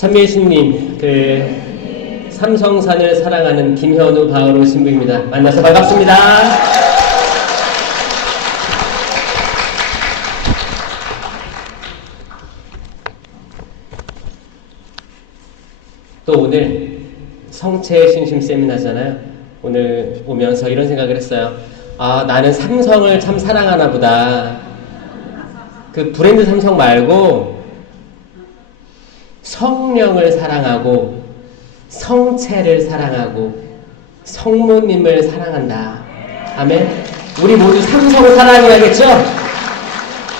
참예수님, 삼성산을 사랑하는 김현우 바오로 신부입니다. 만나서 반갑습니다. 또 오늘 성체 신심 세미나잖아요. 오늘 오면서 이런 생각을 했어요. 아, 나는 삼성을 참 사랑하나 보다. 그 브랜드 삼성 말고 성령을 사랑하고 성체를 사랑하고 성모님을 사랑한다. 아멘. 우리 모두 삼성을 사랑해야겠죠?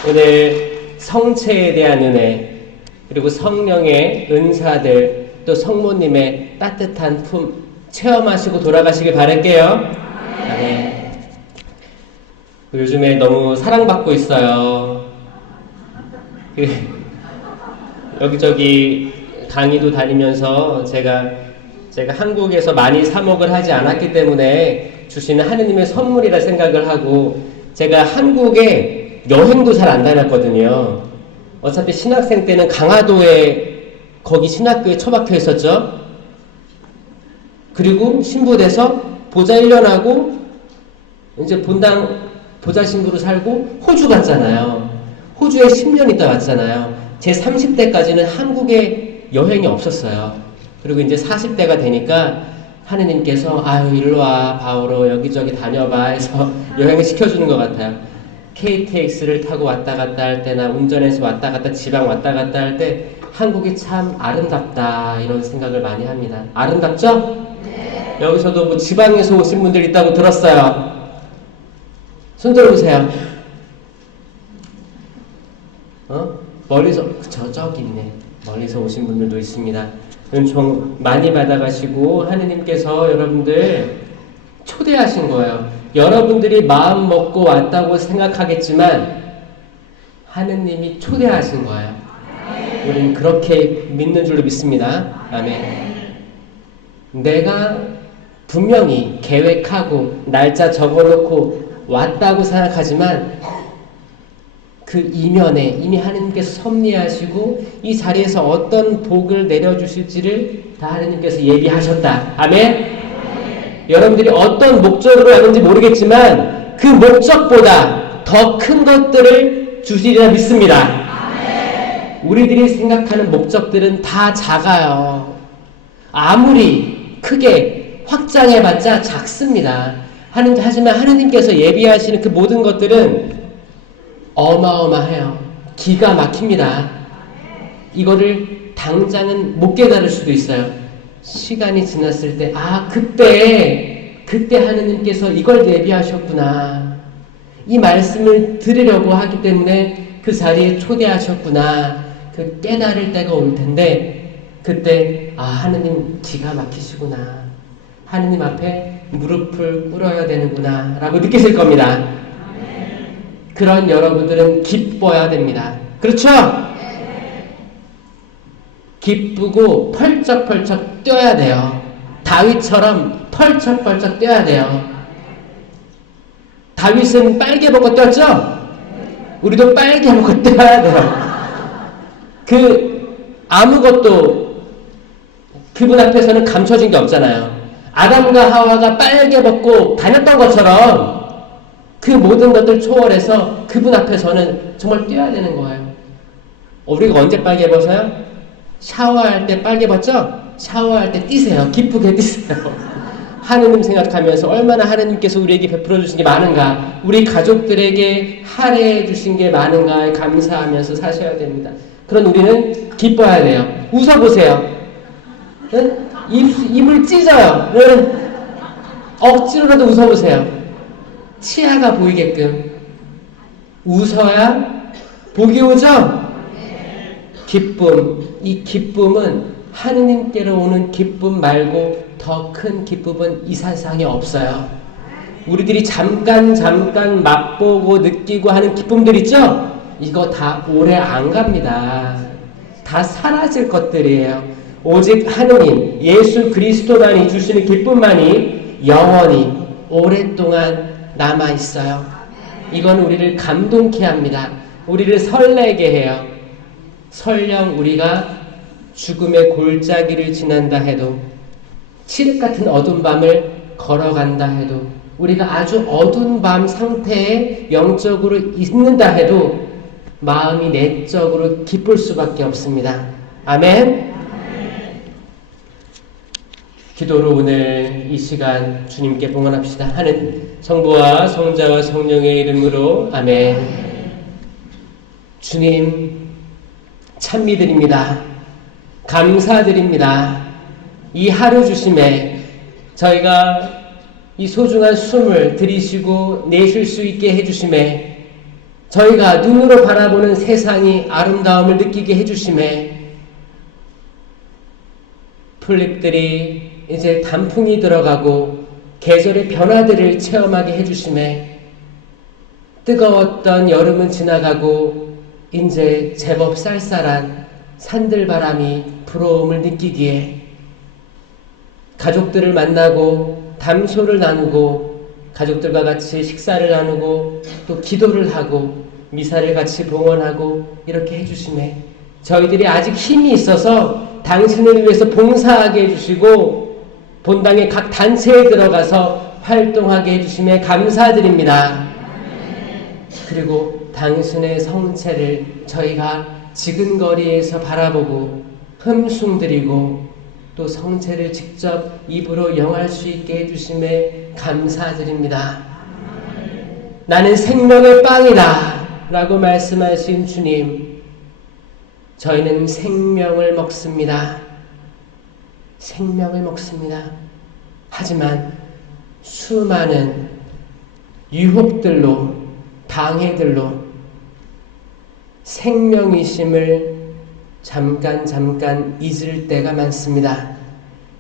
오늘 성체에 대한 은혜, 그리고 성령의 은사들, 또 성모님의 따뜻한 품 체험하시고 돌아가시길 바랄게요. 아멘. 요즘에 너무 사랑받고 있어요. 여기저기 강의도 다니면서 제가 한국에서 많이 사목을 하지 않았기 때문에 주시는 하느님의 선물이라 생각을 하고, 제가 한국에 여행도 잘 안 다녔거든요. 어차피 신학생 때는 강화도에 거기 신학교에 처박혀 있었죠. 그리고 신부돼서 보자 1년 하고 이제 본당 보자 신부로 살고 호주 갔잖아요. 호주에 10년 있다 왔잖아요. 제 30대까지는 한국에 여행이 없었어요. 그리고 이제 40대가 되니까 하느님께서 아유 일로와 바오로 여기저기 다녀봐 해서 여행을 시켜주는 것 같아요. KTX를 타고 왔다 갔다 할 때나 운전해서 왔다 갔다 지방 왔다 갔다 할 때 한국이 참 아름답다 이런 생각을 많이 합니다. 아름답죠? 네. 여기서도 뭐 지방에서 오신 분들 있다고 들었어요. 손들어보세요. 멀리서 저기 있네. 멀리서 오신 분들도 있습니다. 은총 많이 받아가시고 하느님께서 여러분들 초대하신 거예요. 여러분들이 마음 먹고 왔다고 생각하겠지만 하느님이 초대하신 거예요. 우리는 그렇게 믿는 줄로 믿습니다. 아멘. 내가 분명히 계획하고 날짜 적어놓고 왔다고 생각하지만 그 이면에 이미 하느님께서 섭리하시고 이 자리에서 어떤 복을 내려주실지를 다 하느님께서 예비하셨다. 아멘. 여러분들이 어떤 목적으로 왔는지 모르겠지만 그 목적보다 더 큰 것들을 주시리라 믿습니다. 우리들이 생각하는 목적들은 다 작아요. 아무리 크게 확장해봤자 작습니다. 하지만 하느님께서 예비하시는 그 모든 것들은 어마어마해요. 기가 막힙니다. 이거를 당장은 못 깨달을 수도 있어요. 시간이 지났을 때 그때 하느님께서 이걸 예비하셨구나. 이 말씀을 들으려고 하기 때문에 그 자리에 초대하셨구나. 그 깨달을 때가 올 텐데 그때 하느님 기가 막히시구나. 하느님 앞에 무릎을 꿇어야 되는구나 라고 느끼실 겁니다. 그런 여러분들은 기뻐야 됩니다. 그렇죠? 기쁘고 펄쩍펄쩍 뛰어야 돼요. 다윗처럼 펄쩍펄쩍 뛰어야 돼요. 다윗은 빨개 벗고 뛰었죠? 우리도 빨개 벗고 뛰어야 돼요. 아무것도 그분 앞에서는 감춰진 게 없잖아요. 아담과 하와가 빨개 벗고 다녔던 것처럼 그 모든 것들 초월해서 그분 앞에서는 정말 뛰어야 되는 거예요. 우리가 언제 빨개 벗어요? 샤워할 때 빨개 벗죠? 샤워할 때 뛰세요. 기쁘게 뛰세요. 하느님 생각하면서 얼마나 하느님께서 우리에게 베풀어 주신 게 많은가, 우리 가족들에게 할애해 주신 게 많은가에 감사하면서 사셔야 됩니다. 그런 우리는 기뻐야 돼요. 웃어보세요. 입을 찢어요. 억지로라도 웃어보세요. 치아가 보이게끔 웃어야 복이 오죠? 기쁨. 이 기쁨은 하느님께로 오는 기쁨 말고 더 큰 기쁨은 이 세상에 없어요. 우리들이 잠깐 맛보고 느끼고 하는 기쁨들 있죠? 이거 다 오래 안 갑니다. 다 사라질 것들이에요. 오직 하느님, 예수 그리스도만이 주시는 기쁨만이 영원히 오랫동안 남아있어요. 이건 우리를 감동케 합니다. 우리를 설레게 해요. 설령 우리가 죽음의 골짜기를 지난다 해도, 칠흑 같은 어두운 밤을 걸어간다 해도, 우리가 아주 어두운 밤 상태에 영적으로 있는다 해도 마음이 내적으로 기쁠 수밖에 없습니다. 아멘. 기도로 오늘 이 시간 주님께 봉헌합시다. 하는 성부와 성자와 성령의 이름으로 아멘. 주님 참 믿으립니다. 감사드립니다. 이 하루 주심에 저희가 이 소중한 숨을 들이쉬고 내쉴 수 있게 해주심에, 저희가 눈으로 바라보는 세상이 아름다움을 느끼게 해주심에, 풀잎들이 이제 단풍이 들어가고 계절의 변화들을 체험하게 해주심에, 뜨거웠던 여름은 지나가고 이제 제법 쌀쌀한 산들바람이 불어옴을 느끼기에, 가족들을 만나고 담소를 나누고 가족들과 같이 식사를 나누고 또 기도를 하고 미사를 같이 봉헌하고 이렇게 해주심에, 저희들이 아직 힘이 있어서 당신을 위해서 봉사하게 해주시고 본당의 각 단체에 들어가서 활동하게 해주심에 감사드립니다. 그리고 당신의 성체를 저희가 지근거리에서 바라보고 흠숭드리고 또 성체를 직접 입으로 영할 수 있게 해주심에 감사드립니다. 나는 생명의 빵이다 라고 말씀하신 주님, 저희는 생명을 먹습니다. 생명을 먹습니다. 하지만 수많은 유혹들로, 방해들로 생명이심을 잠깐 잊을 때가 많습니다.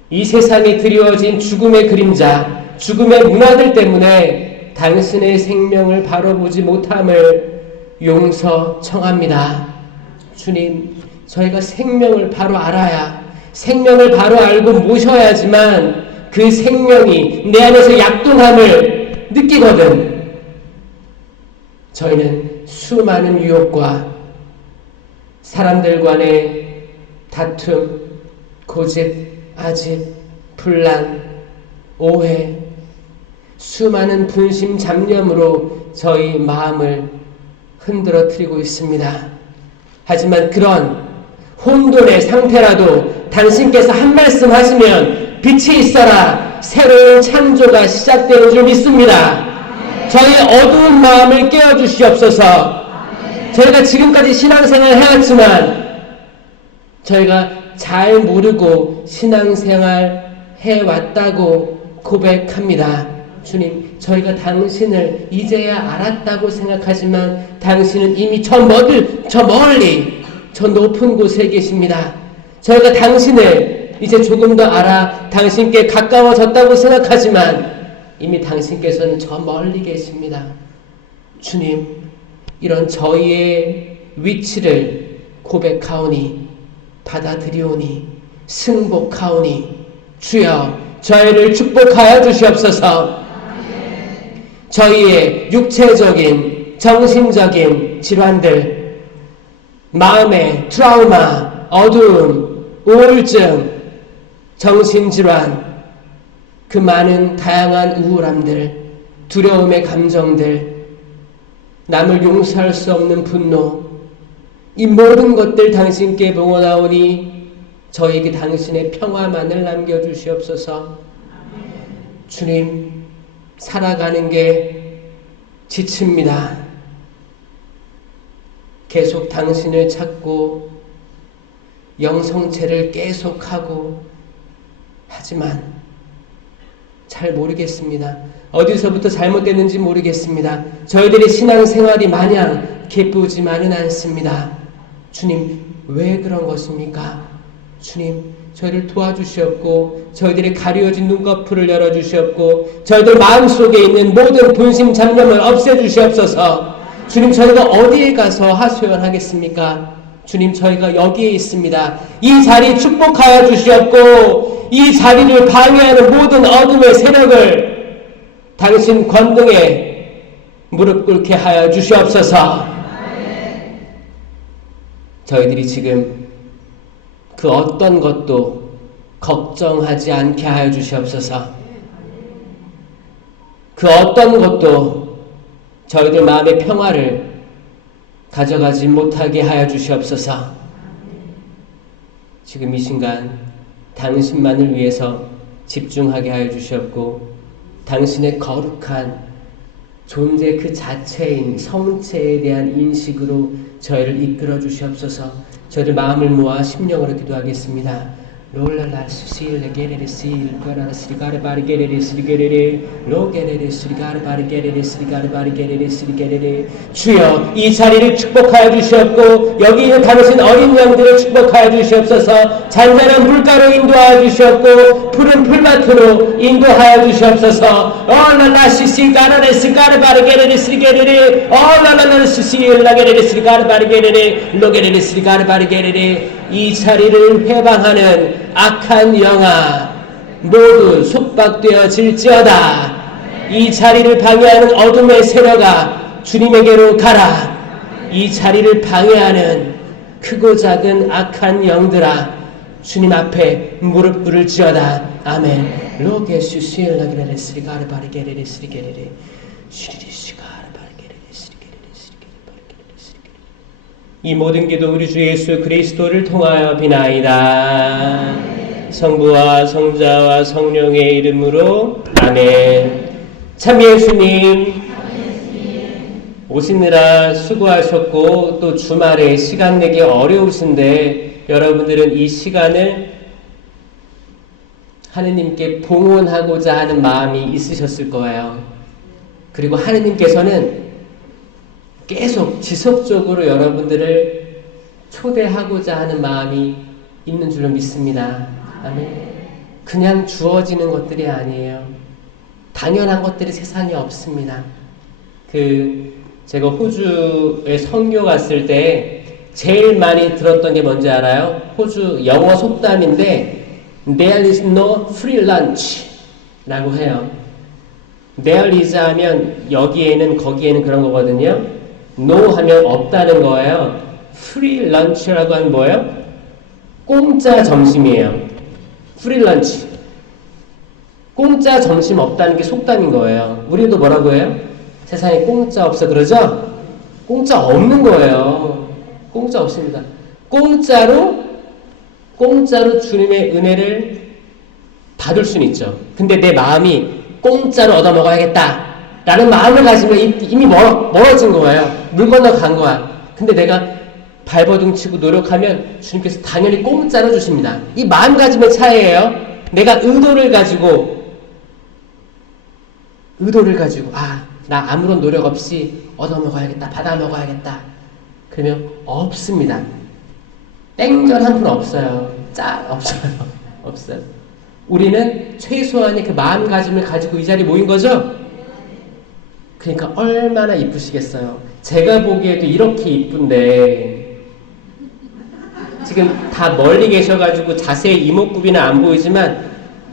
이 세상에 드리워진 죽음의 그림자, 죽음의 문화들 때문에 당신의 생명을 바로 보지 못함을 용서 청합니다. 주님, 저희가 생명을 바로 알아야, 생명을 바로 알고 모셔야지만 그 생명이 내 안에서 약동함을 느끼거든. 저희는 수많은 유혹과 사람들 간의 다툼, 고집, 아집, 분란, 오해, 수많은 분심 잡념으로 저희 마음을 흔들어뜨리고 있습니다. 하지만 그런 혼돈의 상태라도 당신께서 한 말씀 하시면 빛이 있어라, 새로운 창조가 시작되는 줄 믿습니다. 저희 어두운 마음을 깨워주시옵소서. 저희가 지금까지 신앙생활을 해왔지만 저희가 잘 모르고 신앙생활 해왔다고 고백합니다. 주님, 저희가 당신을 이제야 알았다고 생각하지만 당신은 이미 저 멀리, 저 높은 곳에 계십니다. 저희가 당신을 이제 조금 더 알아 당신께 가까워졌다고 생각하지만 이미 당신께서는 저 멀리 계십니다. 주님, 이런 저희의 위치를 고백하오니, 받아들이오니, 승복하오니, 주여 저희를 축복하여 주시옵소서. 저희의 육체적인, 정신적인 질환들, 마음의 트라우마, 어두움, 우울증, 정신질환, 그 많은 다양한 우울함들, 두려움의 감정들, 남을 용서할 수 없는 분노, 이 모든 것들 당신께 봉헌하오니 저에게 당신의 평화만을 남겨주시옵소서. 주님, 살아가는 게 지칩니다. 계속 당신을 찾고 영성체를 계속하고 하지만 잘 모르겠습니다. 어디서부터 잘못됐는지 모르겠습니다. 저희들의 신앙생활이 마냥 기쁘지만은 않습니다. 주님, 왜 그런 것입니까? 주님, 저희를 도와주시옵고 저희들의 가려진 눈꺼풀을 열어주시옵고 저희들 마음속에 있는 모든 분심 잡념을 없애주시옵소서. 주님, 저희가 어디에 가서 하소연하겠습니까? 주님, 저희가 여기에 있습니다. 이 자리 축복하여 주시옵고 이 자리를 방해하는 모든 어둠의 세력을 당신 권능에 무릎 꿇게 하여 주시옵소서. 저희들이 지금 그 어떤 것도 걱정하지 않게 하여 주시옵소서. 그 어떤 것도 저희들 마음의 평화를 가져가지 못하게 하여 주시옵소서. 지금 이 순간 당신만을 위해서 집중하게 하여 주시옵고 당신의 거룩한 존재 그 자체인 성체에 대한 인식으로 저희를 이끌어 주시옵소서. 저희들 마음을 모아 심령으로 기도하겠습니다. 롤랄라 수시일 게레레 시일 거라라 시리가르 바리 게레레 시리게레레 로게레레 시리가르 바리 게레레 시리가르 바리 게레레 시리게레레. 주여 이 자리를 축복하여 주시옵고 여기 있는 당신 어린 양들을 축복하여 주시옵소서. 잔잔한 물가로 인도하여 주시옵고 푸른 풀밭으로 인도하여 주시옵소서. 랄라 시시 가르레 시가르 바리 게레레 시리게레레 랄라 시시일 라게레레 시리가르 바리 게레레 로게레레 시리가르 바리 게레레. 이 자리를 해방하는 악한 영아 모두 속박되어질지어다. 이 자리를 방해하는 어둠의 세력아 주님에게로 가라. 이 자리를 방해하는 크고 작은 악한 영들아 주님 앞에 무릎 꿇을지어다. 아멘. 이 모든 기도 우리 주 예수 그리스도를 통하여 비나이다. 성부와 성자와 성령의 이름으로 아멘. 참 예수님 오시느라 수고하셨고 또 주말에 시간 내기 어려우신데 여러분들은 이 시간을 하느님께 봉헌하고자 하는 마음이 있으셨을 거예요. 그리고 하느님께서는 계속 지속적으로 여러분들을 초대하고자 하는 마음이 있는 줄로 믿습니다. 아멘. 그냥 주어지는 것들이 아니에요. 당연한 것들이 세상에 없습니다. 제가 호주에 선교 갔을 때 제일 많이 들었던 게 뭔지 알아요? 호주 영어 속담인데 There is no free lunch 라고 해요. There is 하면 여기에는 거기에는 그런 거거든요. No 하면 없다는 거예요. Free lunch라고 하면 뭐예요? 공짜 점심이에요. Free lunch. 공짜 점심 없다는 게 속담인 거예요. 우리도 뭐라고 해요? 세상에 공짜 없어 그러죠? 공짜 없는 거예요. 공짜 없습니다. 공짜로 주님의 은혜를 받을 수는 있죠. 근데 내 마음이 공짜로 얻어먹어야겠다 라는 마음을 가지면 이미 멀어진 거예요. 물 건너간 거야. 근데 내가 발버둥 치고 노력하면 주님께서 당연히 공짜로 주십니다. 이 마음가짐의 차이예요. 내가 의도를 가지고 나 아무런 노력 없이 얻어먹어야겠다, 받아먹어야겠다 그러면 없습니다. 땡전 한 푼 없어요. 없어요. 우리는 최소한의 그 마음가짐을 가지고 이 자리에 모인 거죠? 그러니까 얼마나 이쁘시겠어요. 제가 보기에도 이렇게 이쁜데 지금 다 멀리 계셔가지고 자세히 이목구비는 안 보이지만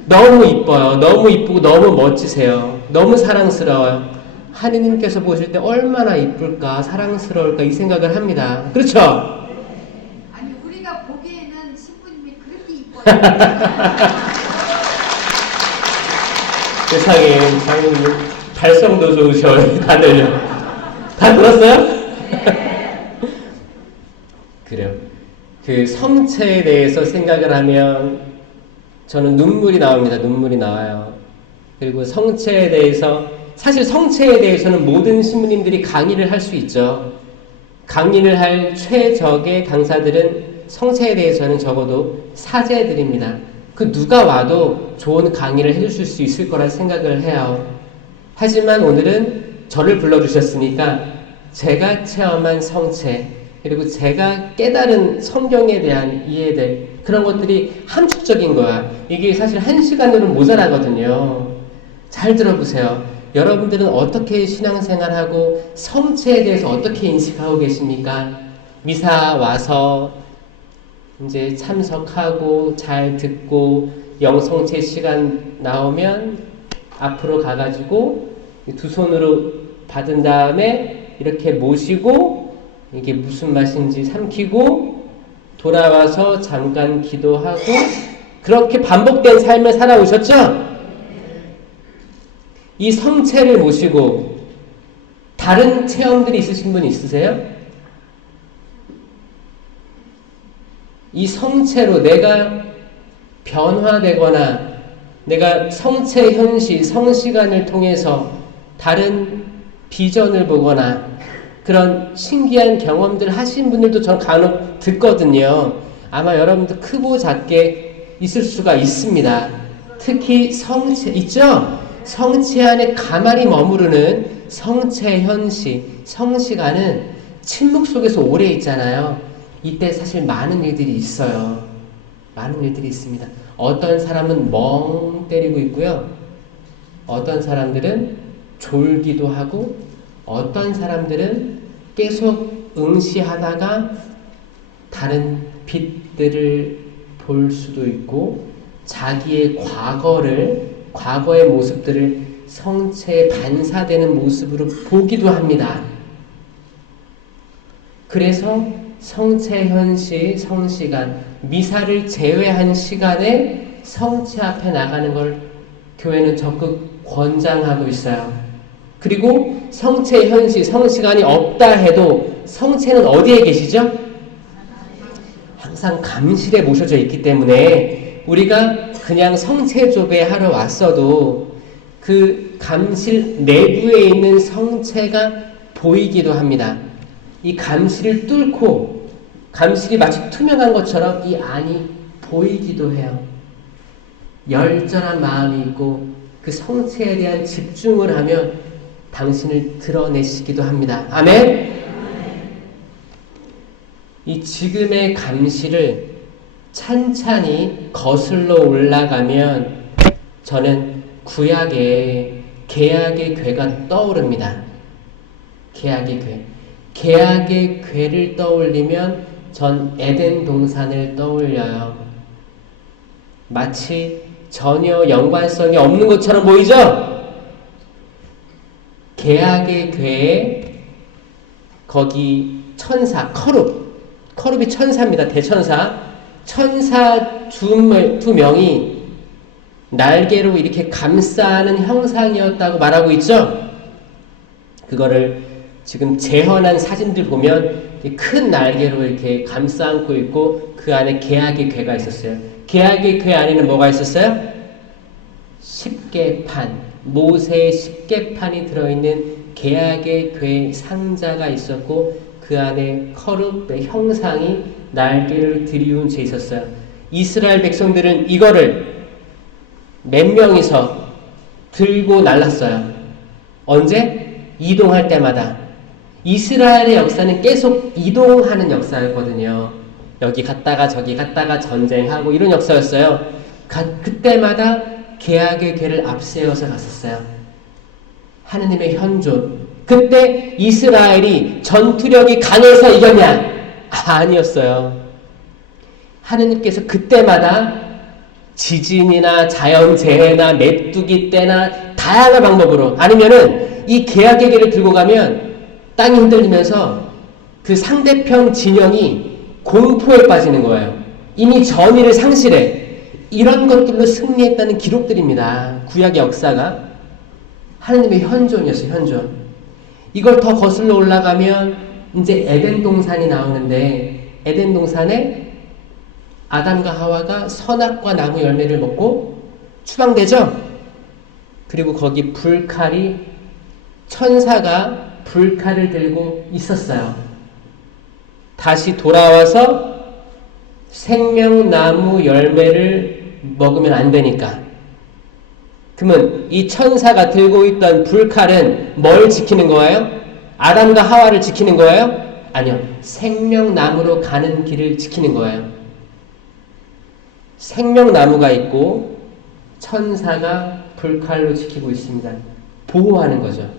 너무 이뻐요. 너무 이쁘고 너무 멋지세요. 너무 사랑스러워요. 하느님께서 보실 때 얼마나 이쁠까 사랑스러울까 이 생각을 합니다. 그렇죠? 아니 우리가 보기에는 신부님이 그렇게 이뻐요. 세상에 장모님 발성도 좋으셔요. 다들요. 다 들었어요? 그래요. 그 성체에 대해서 생각을 하면 저는 눈물이 나옵니다. 눈물이 나와요. 그리고 성체에 대해서 사실 성체에 대해서는 모든 신부님들이 강의를 할 수 있죠. 강의를 할 최적의 강사들은 성체에 대해서는 적어도 사제들입니다. 그 누가 와도 좋은 강의를 해주실 수 있을 거라 생각을 해요. 하지만 오늘은 저를 불러주셨으니까 제가 체험한 성체 그리고 제가 깨달은 성경에 대한 이해들 그런 것들이 함축적인 거야. 이게 사실 1시간으로는 모자라거든요. 잘 들어보세요. 여러분들은 어떻게 신앙생활하고 성체에 대해서 어떻게 인식하고 계십니까? 미사 와서 이제 참석하고 잘 듣고 영성체 시간 나오면 앞으로 가가지고 두 손으로 받은 다음에 이렇게 모시고 이게 무슨 맛인지 삼키고 돌아와서 잠깐 기도하고 그렇게 반복된 삶을 살아오셨죠? 이 성체를 모시고 다른 체험들이 있으신 분 있으세요? 이 성체로 내가 변화되거나 내가 성체 현시, 성시간을 통해서 다른 비전을 보거나 그런 신기한 경험들 하신 분들도 전 간혹 듣거든요. 아마 여러분도 크고 작게 있을 수가 있습니다. 특히 성체 있죠? 성체 안에 가만히 머무르는 성체 현시, 성시간은 침묵 속에서 오래 있잖아요. 이때 사실 많은 일들이 있어요. 많은 일들이 있습니다. 어떤 사람은 멍 때리고 있고요. 어떤 사람들은 졸기도 하고 어떤 사람들은 계속 응시하다가 다른 빛들을 볼 수도 있고 자기의 과거의 모습들을 성체에 반사되는 모습으로 보기도 합니다. 그래서 성체 현시, 성시간, 미사를 제외한 시간에 성체 앞에 나가는 걸 교회는 적극 권장하고 있어요. 그리고 성체 현시, 성시간이 없다 해도 성체는 어디에 계시죠? 항상 감실에 모셔져 있기 때문에 우리가 그냥 성체조배 하러 왔어도 그 감실 내부에 있는 성체가 보이기도 합니다. 이 감실을 뚫고 감실이 마치 투명한 것처럼 이 안이 보이기도 해요. 열정한 마음이 있고 그 성체에 대한 집중을 하면 당신을 드러내시기도 합니다. 아멘? 이 지금의 감실을 찬찬히 거슬러 올라가면 저는 구약의 계약의 궤가 떠오릅니다. 계약의 궤. 계약의 궤를 떠올리면 전 에덴 동산을 떠올려요. 마치 전혀 연관성이 없는 것처럼 보이죠? 계약의 궤에 거기 천사, 커룹이 천사입니다. 대천사. 천사 두 명이 날개로 이렇게 감싸는 형상이었다고 말하고 있죠? 그거를 지금 재현한 사진들 보면 큰 날개로 이렇게 감싸 안고 있고 그 안에 계약의 궤가 있었어요. 계약의 궤 안에는 뭐가 있었어요? 십계판, 모세의 십계판이 들어있는 계약의 궤 상자가 있었고 그 안에 커룹의 형상이 날개를 들이운 채 있었어요. 이스라엘 백성들은 이거를 몇 명이서 들고 날랐어요. 언제? 이동할 때마다. 이스라엘의 역사는 계속 이동하는 역사였거든요. 여기 갔다가 저기 갔다가 전쟁하고 이런 역사였어요. 그때마다 계약의 궤를 앞세워서 갔었어요. 하느님의 현존. 그때 이스라엘이 전투력이 강해서 이겼냐? 아니었어요. 하느님께서 그때마다 지진이나 자연재해나 메뚜기 떼나 다양한 방법으로 아니면은 이 계약의 궤를 들고 가면 땅이 흔들리면서 그 상대편 진영이 공포에 빠지는 거예요. 이미 전의를 상실해. 이런 것들로 승리했다는 기록들입니다. 구약의 역사가. 하느님의 현존이었어요. 현존. 이걸 더 거슬러 올라가면 이제 에덴 동산이 나오는데 에덴 동산에 아담과 하와가 선악과 나무 열매를 먹고 추방되죠? 그리고 거기 불칼이 천사가 불칼을 들고 있었어요. 다시 돌아와서 생명나무 열매를 먹으면 안 되니까. 그러면 이 천사가 들고 있던 불칼은 뭘 지키는 거예요? 아담과 하와를 지키는 거예요? 아니요. 생명나무로 가는 길을 지키는 거예요. 생명나무가 있고 천사가 불칼로 지키고 있습니다. 보호하는 거죠.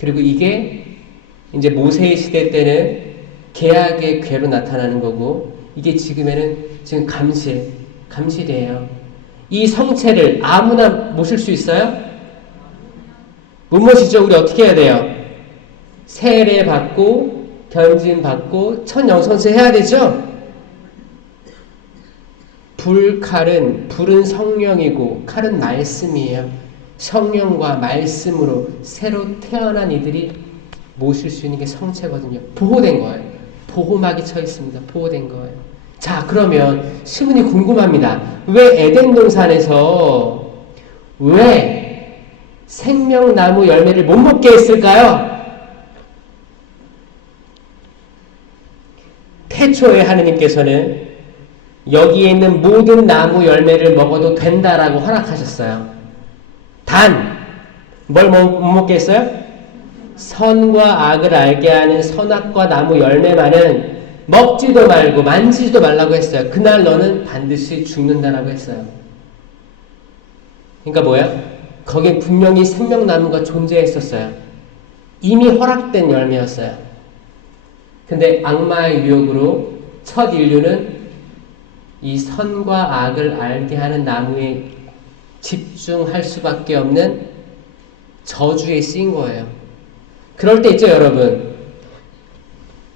그리고 이게 이제 모세의 시대 때는 계약의 궤로 나타나는 거고 이게 지금에는 지금 감실이에요. 이 성체를 아무나 모실 수 있어요? 못 모시죠? 우리 어떻게 해야 돼요? 세례 받고 견진 받고 천영성세 해야 되죠? 불은 성령이고 칼은 말씀이에요. 성령과 말씀으로 새로 태어난 이들이 모실 수 있는 게 성체거든요. 보호된 거예요. 보호막이 쳐 있습니다. 보호된 거예요. 자, 그러면 시문이 궁금합니다. 왜 에덴 동산에서 왜 생명나무 열매를 못 먹게 했을까요? 태초에 하느님께서는 여기에 있는 모든 나무 열매를 먹어도 된다라고 허락하셨어요. 단, 뭘 못 먹게 했어요? 선과 악을 알게 하는 선악과 나무 열매만은 먹지도 말고 만지지도 말라고 했어요. 그날 너는 반드시 죽는다라고 했어요. 그러니까 뭐야? 거기에 분명히 생명나무가 존재했었어요. 이미 허락된 열매였어요. 근데 악마의 유혹으로 첫 인류는 이 선과 악을 알게 하는 나무에 집중할 수밖에 없는 저주에 쓰인 거예요. 그럴 때 있죠, 여러분.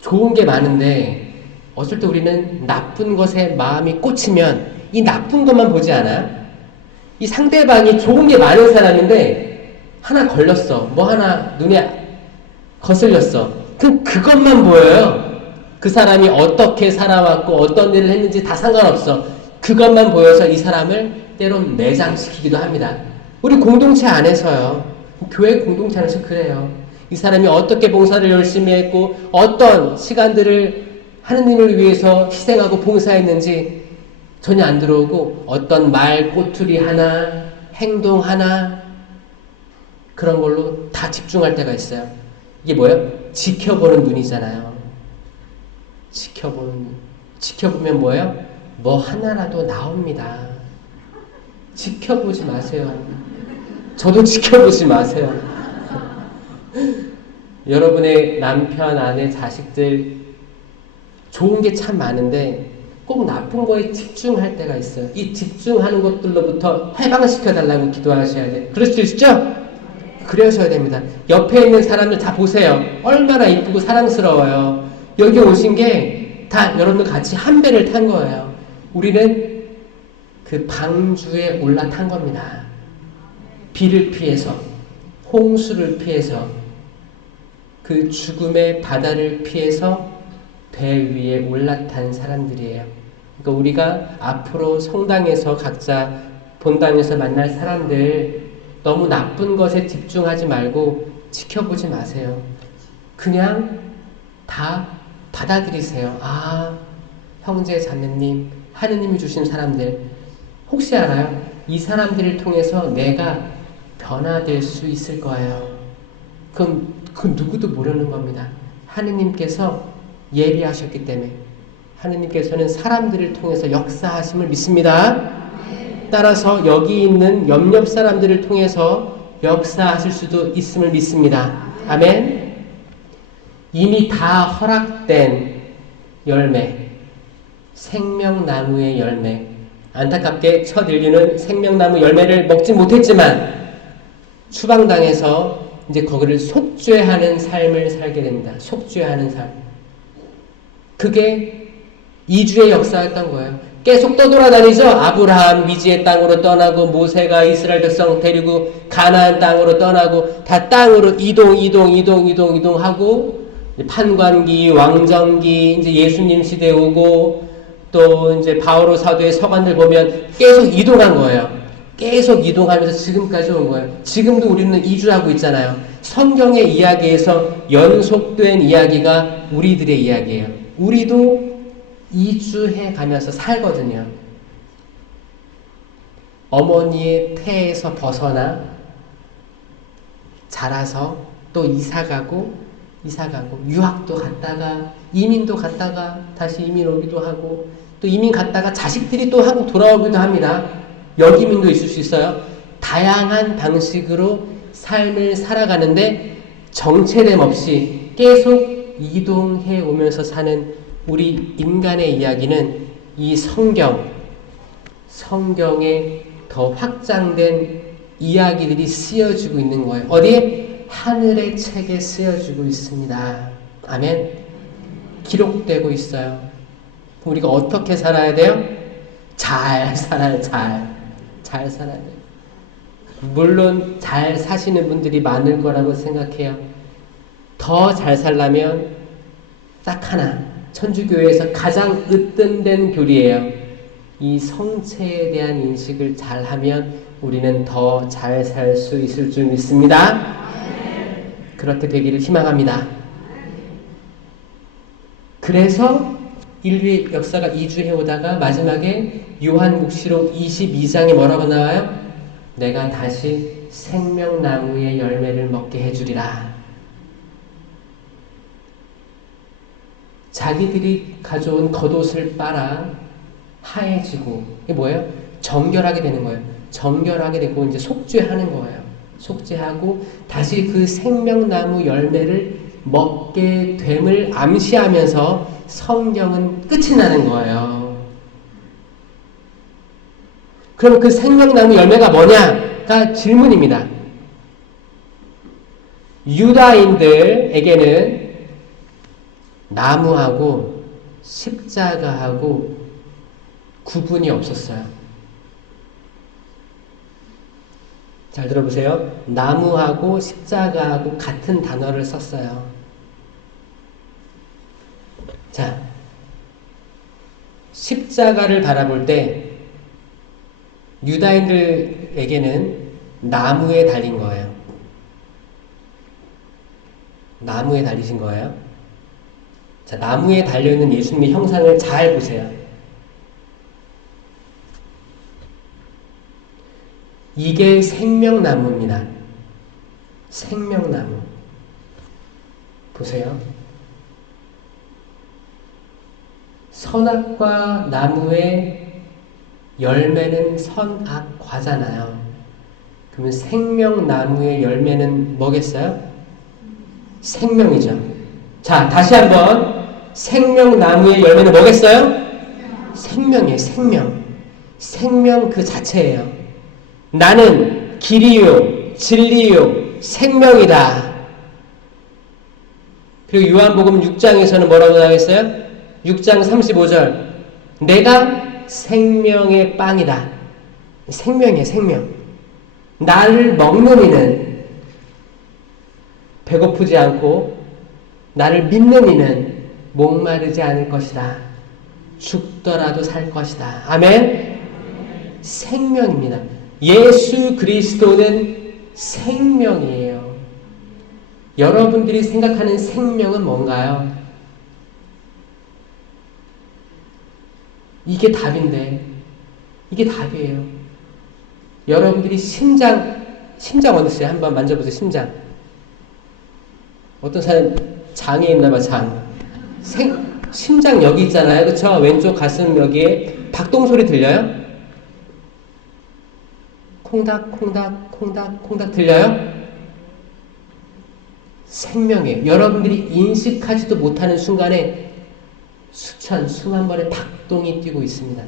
좋은 게 많은데 어쩔 때 우리는 나쁜 것에 마음이 꽂히면 이 나쁜 것만 보지 않아요? 이 상대방이 좋은 게 많은 사람인데 하나 걸렸어. 뭐 하나 눈에 거슬렸어. 그럼 그것만 보여요. 그 사람이 어떻게 살아왔고 어떤 일을 했는지 다 상관없어. 그것만 보여서 이 사람을 때론 매장시키기도 합니다. 우리 공동체 안에서요. 교회 공동체 안에서 그래요. 이 사람이 어떻게 봉사를 열심히 했고 어떤 시간들을 하느님을 위해서 희생하고 봉사했는지 전혀 안 들어오고 어떤 말 꼬투리 하나 행동 하나 그런 걸로 다 집중할 때가 있어요. 이게 뭐예요? 지켜보는 눈이잖아요. 지켜보는 눈. 지켜보면 뭐예요? 뭐 하나라도 나옵니다. 지켜보지 마세요. 저도 지켜보지 마세요. 여러분의 남편, 아내, 자식들 좋은 게 참 많은데 꼭 나쁜 거에 집중할 때가 있어요. 이 집중하는 것들로부터 해방시켜달라고 기도하셔야 돼요. 그럴 수 있죠? 그러셔야 됩니다. 옆에 있는 사람들 다 보세요. 얼마나 이쁘고 사랑스러워요. 여기 오신 게 다 여러분 같이 한 배를 탄 거예요. 우리는 그 방주에 올라탄 겁니다. 비를 피해서, 홍수를 피해서, 그 죽음의 바다를 피해서 배 위에 올라탄 사람들이에요. 그러니까 우리가 앞으로 성당에서 각자 본당에서 만날 사람들 너무 나쁜 것에 집중하지 말고 지켜보지 마세요. 그냥 다 받아들이세요. 아, 형제 자매님, 하느님이 주신 사람들 혹시 알아요? 이 사람들을 통해서 내가 변화될 수 있을 거예요. 그럼 그 누구도 모르는 겁니다. 하느님께서 예비하셨기 때문에 하느님께서는 사람들을 통해서 역사하심을 믿습니다. 따라서 여기 있는 옆옆 사람들을 통해서 역사하실 수도 있음을 믿습니다. 아멘. 이미 다 허락된 열매, 생명나무의 열매. 안타깝게 첫 인류는 생명나무 열매를 먹지 못했지만 추방당해서 이제 거기를 속죄하는 삶을 살게 됩니다. 속죄하는 삶. 그게 2주의 역사였던 거예요. 계속 떠돌아다니죠. 아브라함 미지의 땅으로 떠나고 모세가 이스라엘 백성 데리고 가나안 땅으로 떠나고 다 땅으로 이동하고 판관기, 왕정기, 이제 예수님 시대에 오고 또 이제 바오로 사도의 서관들 보면 계속 이동한 거예요. 계속 이동하면서 지금까지 온 거예요. 지금도 우리는 이주하고 있잖아요. 성경의 이야기에서 연속된 이야기가 우리들의 이야기예요. 우리도 이주해 가면서 살거든요. 어머니의 태에서 벗어나 자라서 또 이사가고 유학도 갔다가 이민도 갔다가 다시 이민 오기도 하고 또 이민 갔다가 자식들이 또 한국 돌아오기도 합니다. 역이민도 있을 수 있어요. 다양한 방식으로 삶을 살아가는데 정체됨 없이 계속 이동해 오면서 사는 우리 인간의 이야기는 이 성경에 더 확장된 이야기들이 쓰여지고 있는 거예요. 어디에? 하늘의 책에 쓰여지고 있습니다. 아멘. 기록되고 있어요. 우리가 어떻게 살아야 돼요? 잘 살아요. 잘 살아요. 물론 잘 사시는 분들이 많을 거라고 생각해요. 더 잘 살려면 딱 하나, 천주교회에서 가장 으뜸된 교리예요. 이 성체에 대한 인식을 잘하면 우리는 더 잘 살 수 있을 줄 믿습니다. 그렇게 되기를 희망합니다. 그래서 인류의 역사가 이주해 오다가 마지막에 요한복시록 22장에 뭐라고 나와요? 내가 다시 생명나무의 열매를 먹게 해주리라. 자기들이 가져온 겉옷을 빨아 하얘지고, 이게 뭐예요? 정결하게 되는 거예요. 정결하게 되고 이제 속죄하는 거예요. 속죄하고 다시 그 생명나무 열매를 먹게 됨을 암시하면서 성경은 끝이 나는 거예요. 그럼 그 생명나무 열매가 뭐냐가 질문입니다. 유다인들에게는 나무하고 십자가하고 구분이 없었어요. 잘 들어보세요. 나무하고 십자가하고 같은 단어를 썼어요. 자, 십자가를 바라볼 때 유다인들에게는 나무에 달린 거예요. 나무에 달리신 거예요. 자, 나무에 달려있는 예수님의 형상을 잘 보세요. 이게 생명나무입니다. 생명나무. 보세요. 선악과 나무의 열매는 선악과잖아요. 그러면 생명나무의 열매는 뭐겠어요? 생명이죠. 자, 다시 한번. 생명나무의 열매는 뭐겠어요? 생명이에요. 생명. 생명 그 자체예요. 나는 길이요, 진리요, 생명이다. 그리고 요한복음 6장에서는 뭐라고 나와있어요? 6장 35절. 내가 생명의 빵이다. 생명이에요, 생명. 나를 먹는 이는 배고프지 않고 나를 믿는 이는 목마르지 않을 것이다. 죽더라도 살 것이다. 아멘? 생명입니다. 예수 그리스도는 생명이에요. 여러분들이 생각하는 생명은 뭔가요? 이게 답인데, 이게 답이에요. 여러분들이 심장 어디 있어요? 한번 만져보세요. 심장. 어떤 사람 장에 있나봐. 장. 심장 여기 있잖아요. 그쵸? 왼쪽 가슴 여기에 박동 소리 들려요? 콩닥 콩닥 콩닥 콩닥 들려요? 생명이에요. 여러분들이 인식하지도 못하는 순간에 수만 번의 박동이 뛰고 있습니다.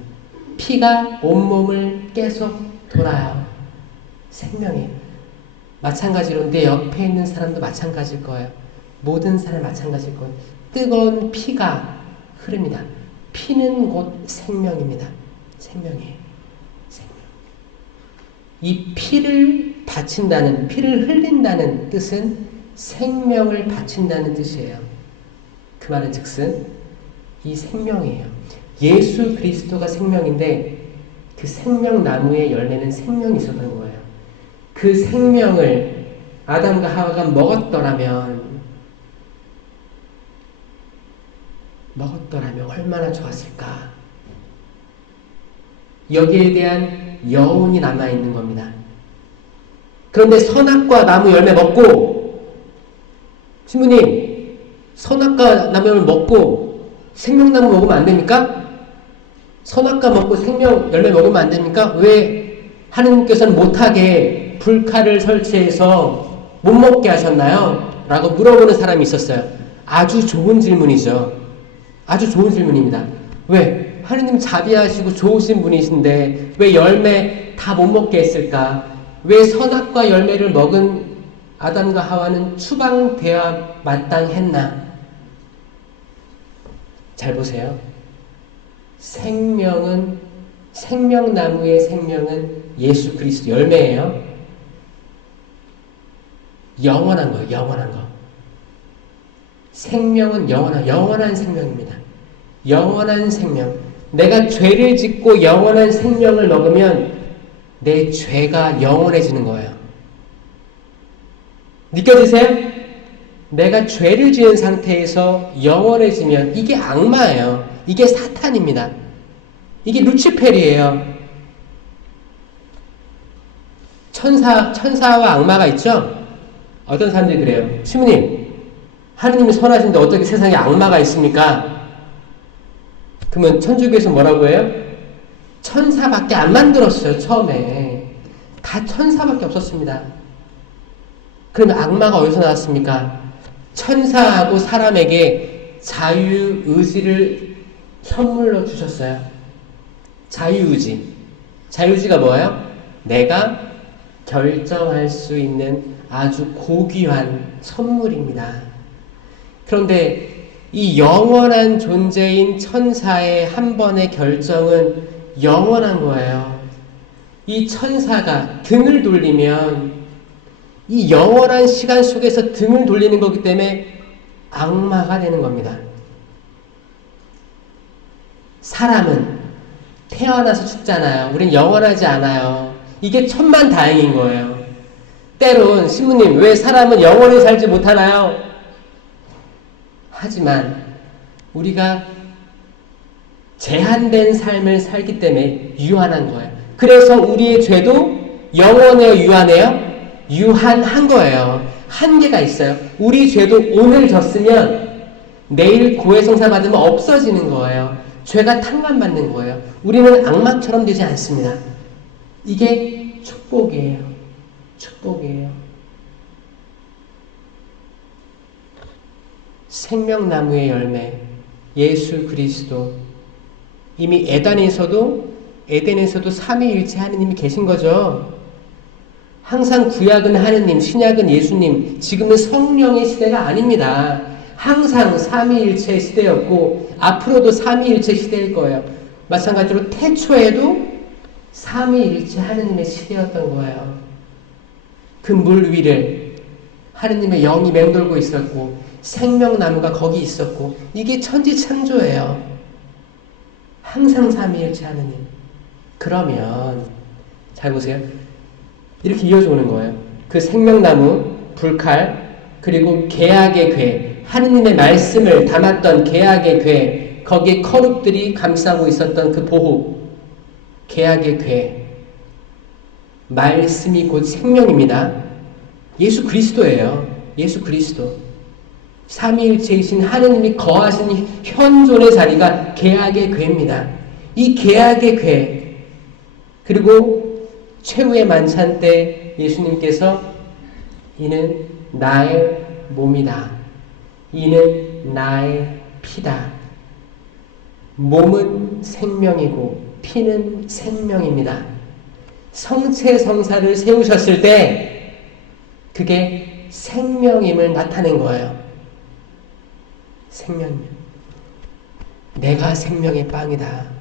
피가 온몸을 계속 돌아요. 생명이에요. 마찬가지로 내 옆에 있는 사람도 마찬가지일 거예요. 모든 사람 마찬가지일 거예요. 뜨거운 피가 흐릅니다. 피는 곧 생명입니다. 생명이에요. 생명. 이 피를 바친다는, 피를 흘린다는 뜻은 생명을 바친다는 뜻이에요. 그 말은 즉슨 이 생명이에요. 예수 그리스도가 생명인데 그 생명나무의 열매는 생명이 있었던 거예요. 그 생명을 아담과 하와가 먹었더라면 얼마나 좋았을까. 여기에 대한 여운이 남아있는 겁니다. 그런데 선악과 나무 열매 먹고, 신부님, 선악과 나무 열매 먹고 생명나무 먹으면 안 됩니까? 선악과 먹고 생명 열매 먹으면 안 됩니까? 왜 하느님께서는 못하게 불칼을 설치해서 못 먹게 하셨나요? 라고 물어보는 사람이 있었어요. 아주 좋은 질문이죠. 아주 좋은 질문입니다. 왜? 하느님 자비하시고 좋으신 분이신데 왜 열매 다 못 먹게 했을까? 왜 선악과 열매를 먹은 아담과 하와는 추방되어야 마땅했나? 잘 보세요. 생명은 생명나무의 생명은 예수 그리스도 열매예요. 영원한 거예요. 영원한 거. 생명은 영원한 생명입니다. 영원한 생명. 내가 죄를 짓고 영원한 생명을 먹으면 내 죄가 영원해지는 거예요. 느껴지세요? 내가 죄를 지은 상태에서 영원해지면 이게 악마예요. 이게 사탄입니다. 이게 루치페르예요. 천사와 악마가 있죠? 어떤 사람들이 그래요. 시무님, 하느님이 선하신데 어떻게 세상에 악마가 있습니까? 그러면 천주교에서 뭐라고 해요? 천사밖에 안 만들었어요. 처음에 다 천사밖에 없었습니다. 그러면 악마가 어디서 나왔습니까? 천사하고 사람에게 자유의지를 선물로 주셨어요. 자유의지. 자유의지가 뭐예요? 내가 결정할 수 있는 아주 고귀한 선물입니다. 그런데 이 영원한 존재인 천사의 한 번의 결정은 영원한 거예요. 이 천사가 등을 돌리면 이 영원한 시간 속에서 등을 돌리는 거기 때문에 악마가 되는 겁니다. 사람은 태어나서 죽잖아요. 우린 영원하지 않아요. 이게 천만다행인 거예요. 때론 신부님, 왜 사람은 영원히 살지 못하나요? 하지만 우리가 제한된 삶을 살기 때문에 유한한 거예요. 그래서 우리의 죄도 영원해요, 유한해요? 유한한 거예요. 한계가 있어요. 우리 죄도 오늘 졌으면 내일 고해성사 받으면 없어지는 거예요. 죄가 탕감받는 거예요. 우리는 악마처럼 되지 않습니다. 이게 축복이에요. 축복이에요. 생명나무의 열매, 예수 그리스도. 이미 에덴에서도 삼위일체 하느님이 계신 거죠. 항상 구약은 하느님, 신약은 예수님, 지금은 성령의 시대가 아닙니다. 항상 삼위일체 시대였고 앞으로도 삼위일체 시대일 거예요. 마찬가지로 태초에도 삼위일체 하느님의 시대였던 거예요. 그 물 위를 하느님의 영이 맴돌고 있었고 생명나무가 거기 있었고 이게 천지창조예요. 항상 삼위일체 하느님. 그러면 잘 보세요. 이렇게 이어져 오는 거예요. 그 생명나무, 불칼, 그리고 계약의 궤, 하느님의 말씀을 담았던 계약의 궤, 거기에 커룹들이 감싸고 있었던 그 보호, 계약의 궤. 말씀이 곧 생명입니다. 예수 그리스도예요. 예수 그리스도. 삼위일체이신 하느님이 거하신 현존의 자리가 계약의 궤입니다. 이 계약의 궤, 그리고 최후의 만찬 때 예수님께서 이는 나의 몸이다. 이는 나의 피다. 몸은 생명이고 피는 생명입니다. 성체성사를 세우셨을 때 그게 생명임을 나타낸 거예요. 생명이면 내가 생명의 빵이다.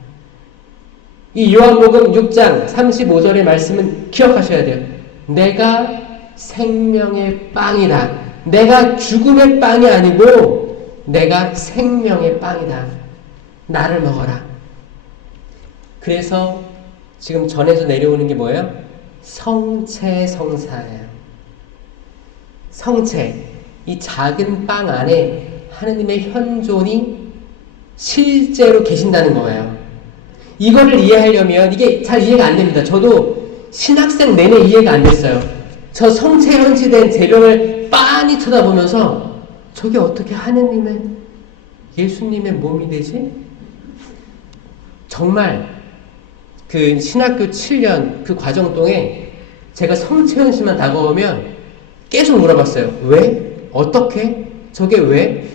이 요한복음 6장 35절의 말씀은 기억하셔야 돼요. 내가 생명의 빵이다. 내가 죽음의 빵이 아니고 내가 생명의 빵이다. 나를 먹어라. 그래서 지금 전에서 내려오는 게 뭐예요? 성체성사예요. 성체, 이 작은 빵 안에 하느님의 현존이 실제로 계신다는 거예요. 이거를 이해하려면 이게 잘 이해가 안 됩니다. 저도 신학생 내내 이해가 안 됐어요. 저 성체 현시된 제병을 빤히 쳐다보면서 저게 어떻게 하느님의 예수님의 몸이 되지? 정말 그 신학교 7년 그 과정 동안 제가 성체 현시만 다가오면 계속 물어봤어요. 왜? 어떻게? 저게 왜?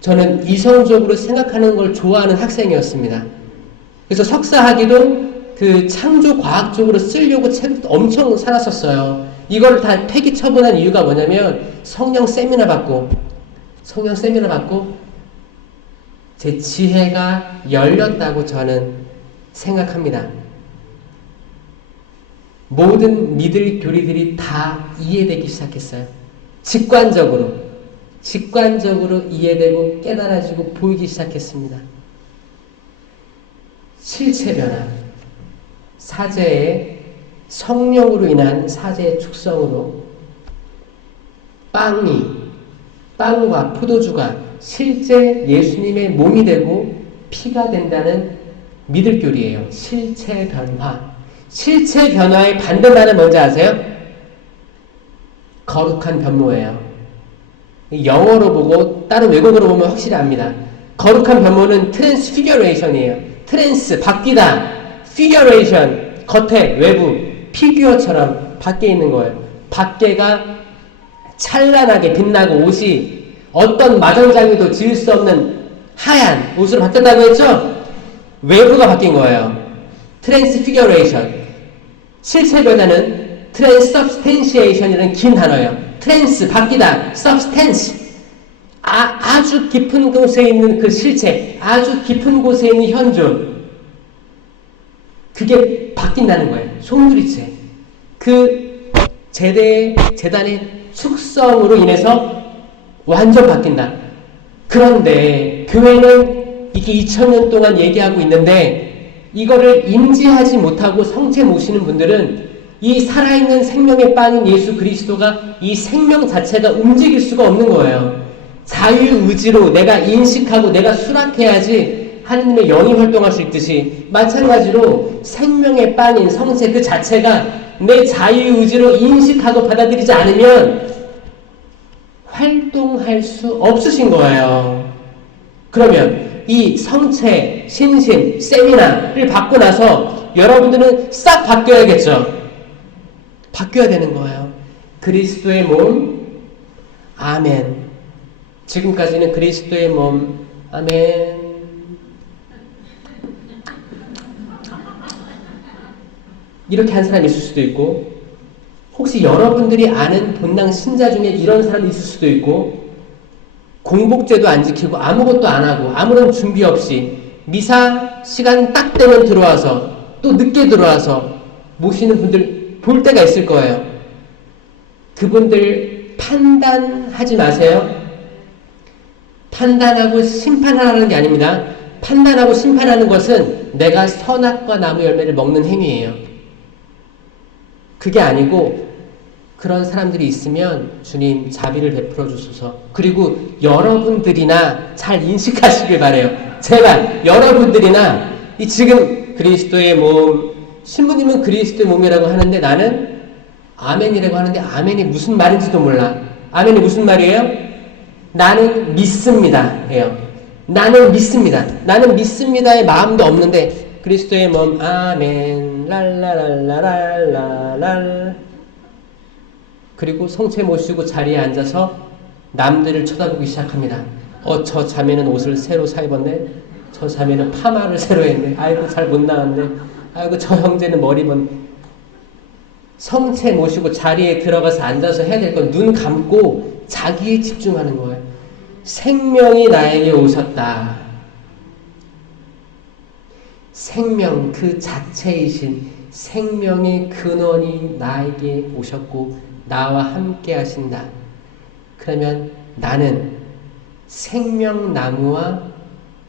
저는 이성적으로 생각하는 걸 좋아하는 학생이었습니다. 그래서 석사학위도 그 창조 과학 쪽으로 쓰려고 책 엄청 살았었어요. 이걸 다 폐기 처분한 이유가 뭐냐면 성령 세미나 받고 제 지혜가 열렸다고 저는 생각합니다. 모든 믿을 교리들이 다 이해되기 시작했어요. 직관적으로 이해되고 깨달아지고 보이기 시작했습니다. 실체 변화, 사제의 성령으로 인한 사제의 축성으로 빵과 포도주가 실제 예수님의 몸이 되고 피가 된다는 믿을 교리예요. 실체 변화. 실체 변화의 반대말은 뭔지 아세요? 거룩한 변모예요. 영어로 보고 다른 외국어로 보면 확실히 압니다. 거룩한 변모는 트랜스피규레이션이에요. 트랜스, 바뀌다. 피규레이션, 겉에, 외부, 피규어처럼 밖에 있는 거예요. 밖에가 찬란하게 빛나고 옷이 어떤 마정장이도 지을 수 없는 하얀 옷으로 바뀌었다고 했죠? 외부가 바뀐 거예요. 트랜스피규레이션. 실체 변화는 트랜스서브스텐시에이션이라는 긴 단어예요. 트랜스, 바뀌다. substance. 아주 깊은 곳에 있는 그 실체, 아주 깊은 곳에 있는 현존. 그게 바뀐다는 거예요. 송두리째. 그 재단의 축성으로 인해서 완전 바뀐다. 그런데 교회는 이게 2000년 동안 얘기하고 있는데 이거를 인지하지 못하고 성체 모시는 분들은 이 살아있는 생명의 빵인 예수 그리스도가 이 생명 자체가 움직일 수가 없는 거예요. 자유의지로 내가 인식하고 내가 수락해야지 하느님의 영이 활동할 수 있듯이 마찬가지로 생명의 빵인 성체 그 자체가 내 자유의지로 인식하고 받아들이지 않으면 활동할 수 없으신 거예요. 그러면 이 성체, 신심, 세미나를 받고 나서 여러분들은 싹 바뀌어야겠죠. 바뀌어야 되는 거예요. 그리스도의 몸, 아멘. 지금까지는 그리스도의 몸, 아멘. 이렇게 한 사람이 있을 수도 있고, 혹시 여러분들이 아는 본당 신자 중에 이런 사람이 있을 수도 있고, 공복제도 안 지키고 아무것도 안 하고 아무런 준비 없이 미사 시간 딱 되면 들어와서 또 늦게 들어와서 모시는 분들 볼 때가 있을 거예요. 그분들 판단하지 마세요. 판단하고 심판하라는 게 아닙니다. 판단하고 심판하는 것은 내가 선악과 나무 열매를 먹는 행위예요. 그게 아니고 그런 사람들이 있으면 주님 자비를 베풀어 주소서. 그리고 여러분들이나 잘 인식하시길 바래요. 제발 여러분들이나 이 지금 그리스도의 몸, 신부님은 그리스도의 몸이라고 하는데 나는 아멘이라고 하는데 아멘이 무슨 말인지도 몰라. 아멘이 무슨 말이에요? 나는 믿습니다 해요. 나는 믿습니다. 나는 믿습니다의 마음도 없는데 그리스도의 몸 아멘 랄라랄라랄라랄 그리고 성체 모시고 자리에 앉아서 남들을 쳐다보기 시작합니다. 저 자매는 옷을 새로 사 입었네. 저 자매는 파마를 새로 했네. 아이고 잘 못 나왔네. 아이고 저 형제는 머리 번. 성체 모시고 자리에 들어가서 앉아서 해야 될 건 눈 감고 자기에 집중하는 거예요. 생명이 나에게 오셨다. 생명 그 자체이신 생명의 근원이 나에게 오셨고 나와 함께 하신다. 그러면 나는 생명나무와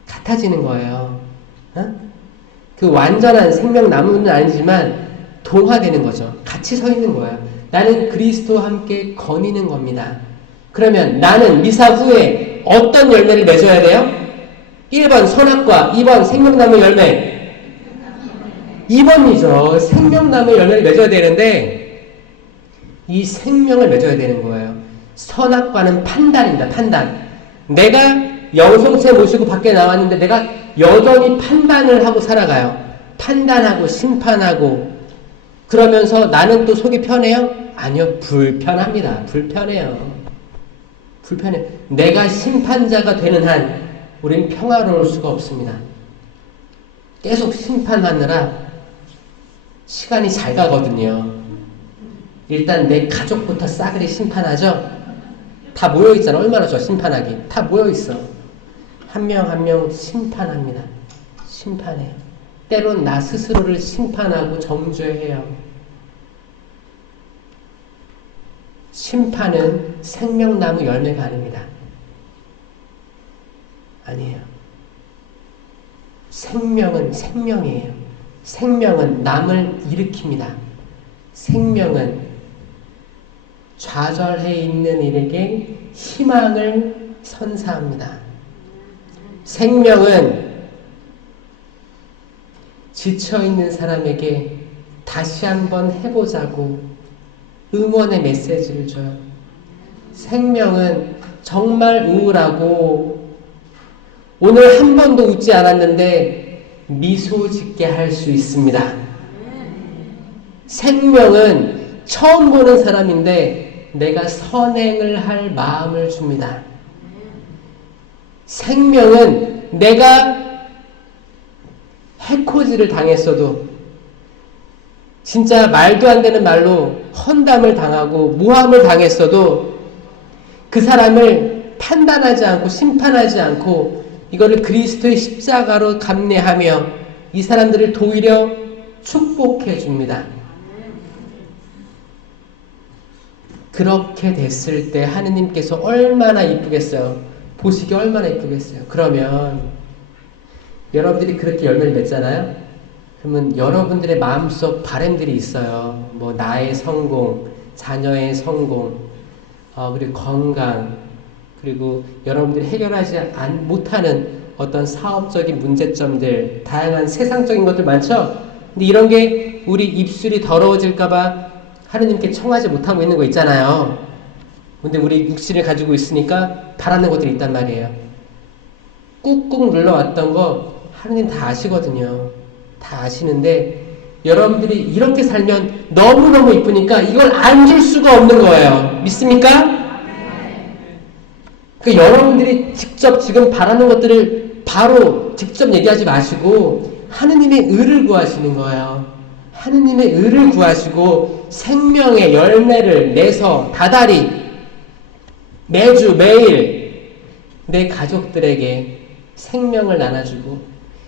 같아지는 거예요. 그 완전한 생명나무는 아니지만 동화되는 거죠. 같이 서 있는 거예요. 나는 그리스도와 함께 거니는 겁니다. 그러면 나는 미사 후에 어떤 열매를 맺어야 돼요? 1번 선악과 2번 생명나무 열매 2번이죠. 생명나무 열매를 맺어야 되는데 이 생명을 맺어야 되는 거예요. 선악과는 판단입니다. 판단. 내가 영성체 모시고 밖에 나왔는데 내가 여전히 판단을 하고 살아가요. 판단하고 심판하고 그러면서 나는 또 속이 편해요? 아니요. 불편합니다. 불편해요. 불편해요. 내가 심판자가 되는 한 우린 평화로울 수가 없습니다. 계속 심판하느라 시간이 잘 가거든요. 일단 내 가족부터 싸그리 심판하죠. 다 모여있잖아. 얼마나 좋아 심판하기. 다 모여있어. 한 명 한 명 심판합니다. 심판해요. 때론 나 스스로를 심판하고 정죄해요. 심판은 생명나무 열매가 아닙니다. 아니에요. 생명은 생명이에요. 생명은 남을 일으킵니다. 생명은 좌절해 있는 이에게 희망을 선사합니다. 생명은 지쳐있는 사람에게 다시 한번 해보자고 응원의 메시지를 줘요. 생명은 정말 우울하고 오늘 한 번도 웃지 않았는데 미소 짓게 할 수 있습니다. 생명은 처음 보는 사람인데 내가 선행을 할 마음을 줍니다. 생명은 내가 해코지를 당했어도 진짜 말도 안 되는 말로 헌담을 당하고 모함을 당했어도 그 사람을 판단하지 않고 심판하지 않고 이거를 그리스도의 십자가로 감내하며 이 사람들을 도리어 축복해 줍니다. 그렇게 됐을 때 하느님께서 얼마나 이쁘겠어요. 보시기 얼마나 이쁘겠어요. 그러면 여러분들이 그렇게 열매를 맺잖아요. 그러면 여러분들의 마음속 바람들이 있어요. 뭐 나의 성공, 자녀의 성공, 그리고 건강, 그리고 여러분들이 해결하지 못하는 어떤 사업적인 문제점들, 다양한 세상적인 것들 많죠? 근데 이런 게 우리 입술이 더러워질까봐 하느님께 청하지 못하고 있는 거 있잖아요. 근데 우리 육신을 가지고 있으니까 바라는 것들이 있단 말이에요. 꾹꾹 눌러왔던 거 하느님 다 아시거든요. 다 아시는데 여러분들이 이렇게 살면 너무너무 이쁘니까 이걸 안 줄 수가 없는 거예요. 믿습니까? 그 여러분들이 직접 지금 바라는 것들을 바로 직접 얘기하지 마시고 하느님의 의를 구하시는 거예요. 하느님의 의를 구하시고 생명의 열매를 내서 다달이 매주 매일 내 가족들에게 생명을 나눠주고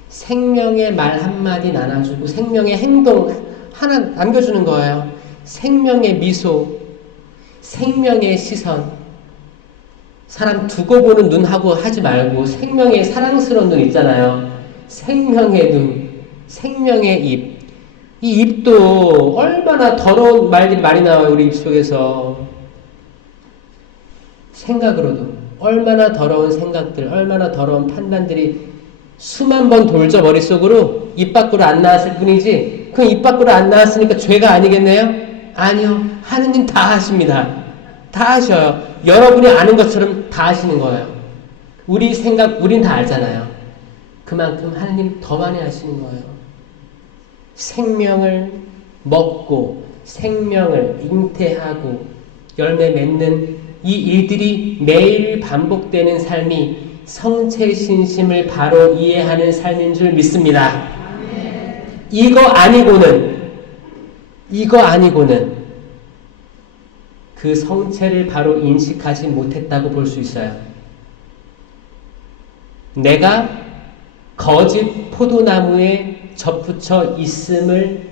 생명의 말 한마디 나눠주고 생명의 행동 하나 남겨주는 거예요. 생명의 미소, 생명의 시선, 사람 두고 보는 눈하고 하지 말고 생명의 사랑스러운 눈 있잖아요. 생명의 눈, 생명의 입. 이 입도 얼마나 더러운 말들이 많이 나와요. 우리 입속에서. 생각으로도 얼마나 더러운 생각들, 얼마나 더러운 판단들이 수만 번 돌죠. 머릿속으로. 입 밖으로 안 나왔을 뿐이지 그 입 밖으로 안 나왔으니까 죄가 아니겠네요? 아니요. 하느님 다 하십니다. 다 하셔요. 여러분이 아는 것처럼 다 하시는 거예요. 우리 생각, 우린 다 알잖아요. 그만큼 하느님 더 많이 하시는 거예요. 생명을 먹고 생명을 잉태하고 열매 맺는 이 일들이 매일 반복되는 삶이 성체신심을 바로 이해하는 삶인 줄 믿습니다. 이거 아니고는 그 성체를 바로 인식하지 못했다고 볼 수 있어요. 내가 거짓 포도나무에 접붙여 있음을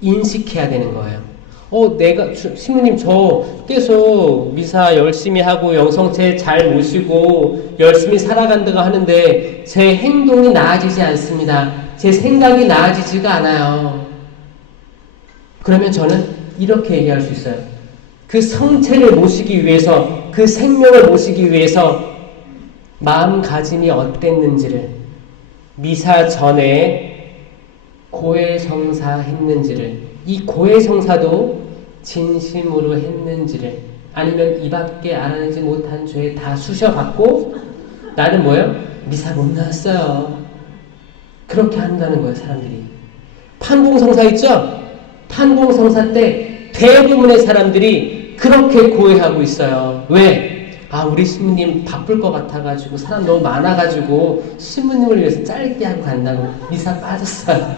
인식해야 되는 거예요. 내가 신부님 저 계속 미사 열심히 하고 영성체 잘 모시고 열심히 살아간다고 하는데 제 행동이 나아지지 않습니다. 제 생각이 나아지지가 않아요. 그러면 저는 이렇게 얘기할 수 있어요. 그 성체를 모시기 위해서, 그 생명을 모시기 위해서 마음가짐이 어땠는지를, 미사 전에 고해성사 했는지를, 이 고해성사도 진심으로 했는지를, 아니면 이밖에 알아내지 못한 죄 다 쑤셔받고 나는 뭐예요? 미사 못 나왔어요. 그렇게 한다는 거예요. 사람들이. 판공성사 있죠? 판공성사 때 대부분의 사람들이 그렇게 고해하고 있어요. 왜? 우리 신부님 바쁠 것 같아가지고 사람 너무 많아가지고 신부님을 위해서 짧게 하고 간다고 미사 빠졌어요.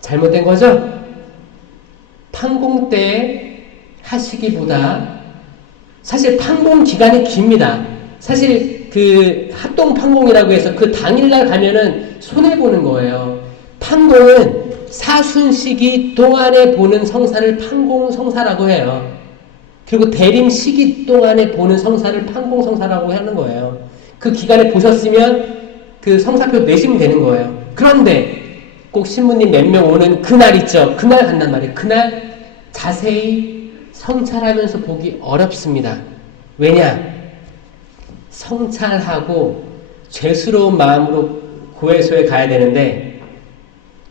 잘못된 거죠? 판공 때 하시기보다 사실 판공 기간이 깁니다. 사실 그 합동 판공이라고 해서 그 당일날 가면은 손해보는 거예요. 판공은 사순 시기 동안에 보는 성사를 판공성사라고 해요. 그리고 대림 시기 동안에 보는 성사를 판공성사라고 하는 거예요. 그 기간에 보셨으면 그 성사표 내시면 되는 거예요. 그런데 꼭 신부님 몇 명 오는 그날 있죠. 그날 간단 말이에요. 그날 자세히 성찰하면서 보기 어렵습니다. 왜냐? 성찰하고 죄스러운 마음으로 고해소에 가야 되는데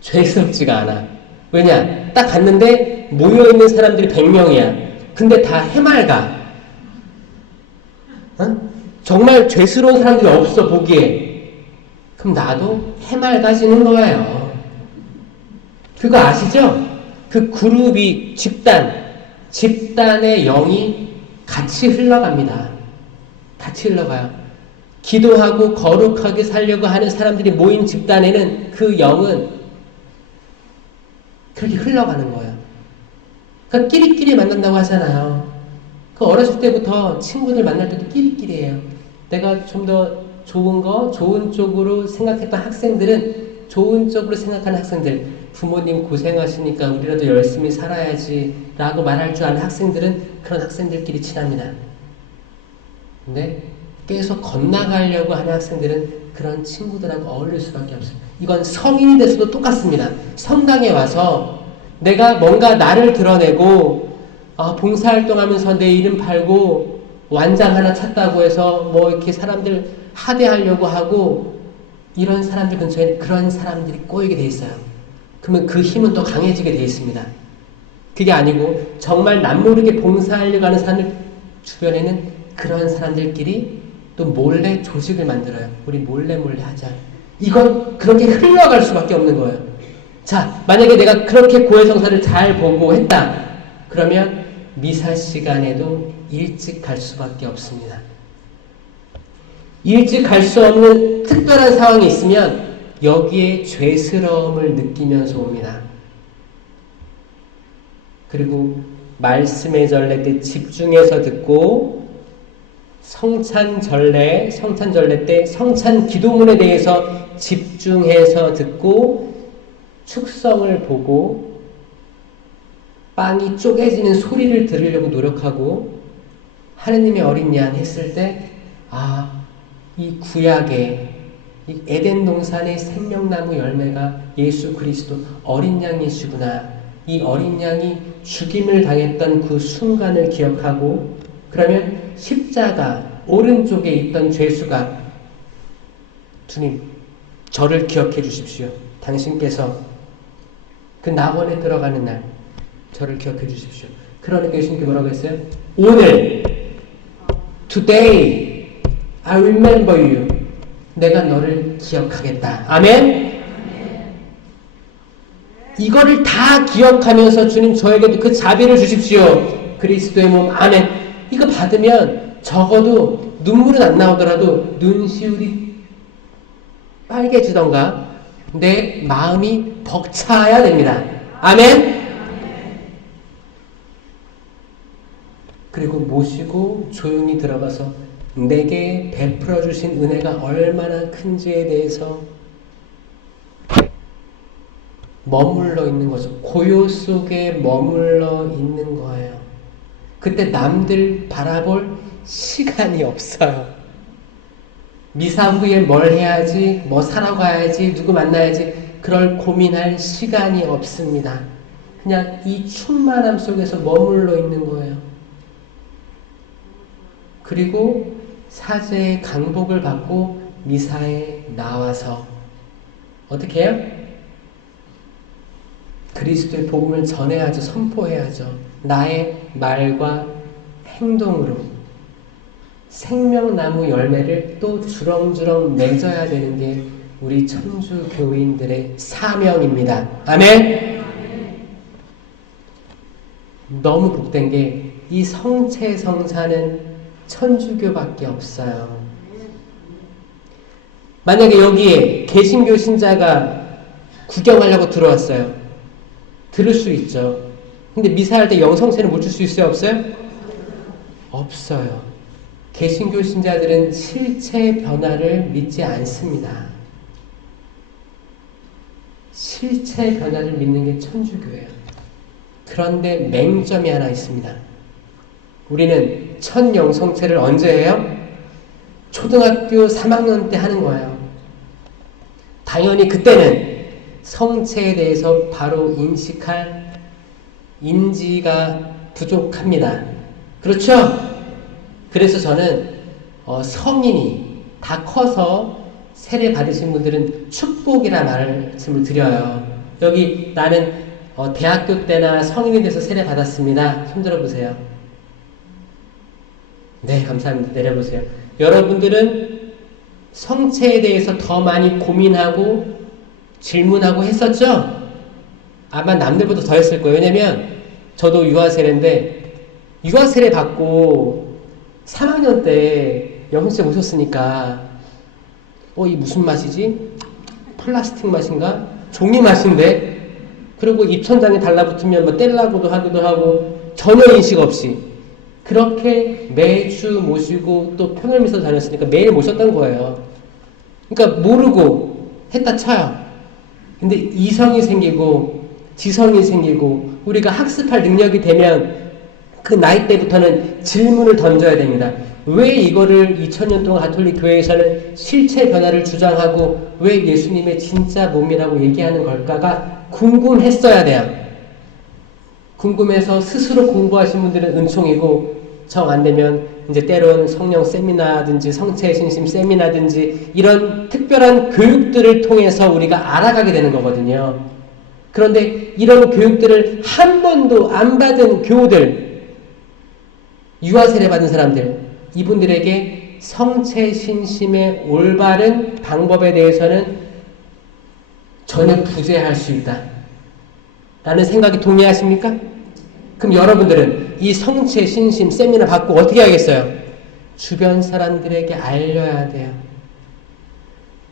죄스럽지가 않아. 왜냐? 딱 갔는데 모여있는 사람들이 100명이야. 근데 다 해맑아. 어? 정말 죄스러운 사람들이 없어 보기에. 그럼 나도 해맑아지는 거예요. 그거 아시죠? 그 그룹이 집단의 영이 같이 흘러갑니다. 같이 흘러가요. 기도하고 거룩하게 살려고 하는 사람들이 모인 집단에는 그 영은 그렇게 흘러가는 거예요. 그러니까 끼리끼리 만난다고 하잖아요. 그 어렸을 때부터 친구들 만날 때도 끼리끼리예요. 내가 좀 더 좋은 쪽으로 생각했던 학생들은 좋은 쪽으로 생각하는 학생들, 부모님 고생하시니까 우리라도 열심히 살아야지 라고 말할 줄 아는 학생들은 그런 학생들끼리 친합니다. 근데 계속 건너가려고 하는 학생들은 그런 친구들하고 어울릴 수밖에 없어요. 이건 성인이 돼서도 똑같습니다. 성당에 와서 내가 뭔가 나를 드러내고 봉사활동하면서 내 이름 팔고 완장 하나 찼다고 해서 뭐 이렇게 사람들 하대하려고 하고 이런 사람들 근처에는 그런 사람들이 꼬이게 돼 있어요. 그러면 그 힘은 또 강해지게 돼 있습니다. 그게 아니고 정말 남모르게 봉사하려고 하는 사람들 주변에는 그런 사람들끼리 또 몰래 조직을 만들어요. 우리 몰래 하자. 이건 그렇게 흘러갈 수밖에 없는 거예요. 자, 만약에 내가 그렇게 고해성사를 잘 보고 했다. 그러면 미사 시간에도 일찍 갈 수밖에 없습니다. 일찍 갈 수 없는 특별한 상황이 있으면 여기에 죄스러움을 느끼면서 옵니다. 그리고 말씀의 전례 때 집중해서 듣고 성찬전례 때 성찬 기도문에 대해서 집중해서 듣고 축성을 보고 빵이 쪼개지는 소리를 들으려고 노력하고 하느님의 어린 양 했을 때 이 구약의 이 에덴 동산의 생명나무 열매가 예수 그리스도 어린 양이시구나. 이 어린 양이 죽임을 당했던 그 순간을 기억하고 그러면 십자가 오른쪽에 있던 죄수가 주님 저를 기억해 주십시오. 당신께서 그 낙원에 들어가는 날 저를 기억해 주십시오. 그러니까 예수님께 뭐라고 했어요? 오늘 Today I remember you. 내가 너를 기억하겠다. 아멘? 이거를 다 기억하면서 주님 저에게도 그 자비를 주십시오. 그리스도의 몸. 아멘. 이거 받으면 적어도 눈물은 안 나오더라도 눈시울이 빨개지던가 내 마음이 벅차야 됩니다. 아멘? 그리고 모시고 조용히 들어가서 내게 베풀어 주신 은혜가 얼마나 큰지에 대해서 머물러 있는 거죠. 고요 속에 머물러 있는 거예요. 그때 남들 바라볼 시간이 없어요. 미사 후에 뭘 해야지, 뭐 사러 가야지, 누구 만나야지 그럴 고민할 시간이 없습니다. 그냥 이 충만함 속에서 머물러 있는 거예요. 그리고 사제의 강복을 받고 미사에 나와서 어떻게 해요? 그리스도의 복음을 전해야죠. 선포해야죠. 나의 말과 행동으로 생명나무 열매를 또 주렁주렁 맺어야 되는 게 우리 천주 교인들의 사명입니다. 아멘? 너무 복된 게 이 성체성사는 천주교밖에 없어요. 만약에 여기에 개신교 신자가 구경하려고 들어왔어요. 들을 수 있죠. 근데 미사할 때 영성체는 못 줄 수 있어요? 없어요? 없어요. 개신교 신자들은 실체 변화를 믿지 않습니다. 실체 변화를 믿는 게 천주교예요. 그런데 맹점이 하나 있습니다. 우리는 첫 영성체를 언제 해요? 초등학교 3학년 때 하는 거예요. 당연히 그때는 성체에 대해서 바로 인식할 인지가 부족합니다. 그렇죠? 그래서 저는 성인이 다 커서 세례 받으신 분들은 축복이라 말씀을 드려요. 여기 나는 대학교 때나 성인이 돼서 세례 받았습니다. 손 들어보세요. 네, 감사합니다. 내려보세요. 여러분들은 성체에 대해서 더 많이 고민하고 질문하고 했었죠? 아마 남들보다 더 했을 거예요. 왜냐면 저도 유아세례인데 유아세례 받고 3학년 때 영성체 오셨으니까 이 무슨 맛이지? 플라스틱 맛인가? 종이 맛인데? 그리고 입천장에 달라붙으면 뭐 떼려고도 하기도 하고 전혀 인식 없이 그렇게 매주 모시고 또 평일미사 다녔으니까 매일 모셨던 거예요. 그러니까 모르고 했다 쳐요. 근데 이성이 생기고 지성이 생기고 우리가 학습할 능력이 되면 그 나이 때부터는 질문을 던져야 됩니다. 왜 이거를 2000년 동안 가톨릭 교회에서는 실체 변화를 주장하고 왜 예수님의 진짜 몸이라고 얘기하는 걸까가 궁금했어야 돼요. 궁금해서 스스로 공부하신 분들은 은총이고 정 안 되면 이제 때론 성령 세미나든지 성체의 신심 세미나든지 이런 특별한 교육들을 통해서 우리가 알아가게 되는 거거든요. 그런데 이런 교육들을 한 번도 안 받은 교우들, 유아세례 받은 사람들, 이분들에게 성체 신심의 올바른 방법에 대해서는 전혀 부재할 수 있다 라는 생각이 동의하십니까? 그럼 여러분들은 이 성체 신심 세미나 받고 어떻게 하겠어요? 주변 사람들에게 알려야 돼요.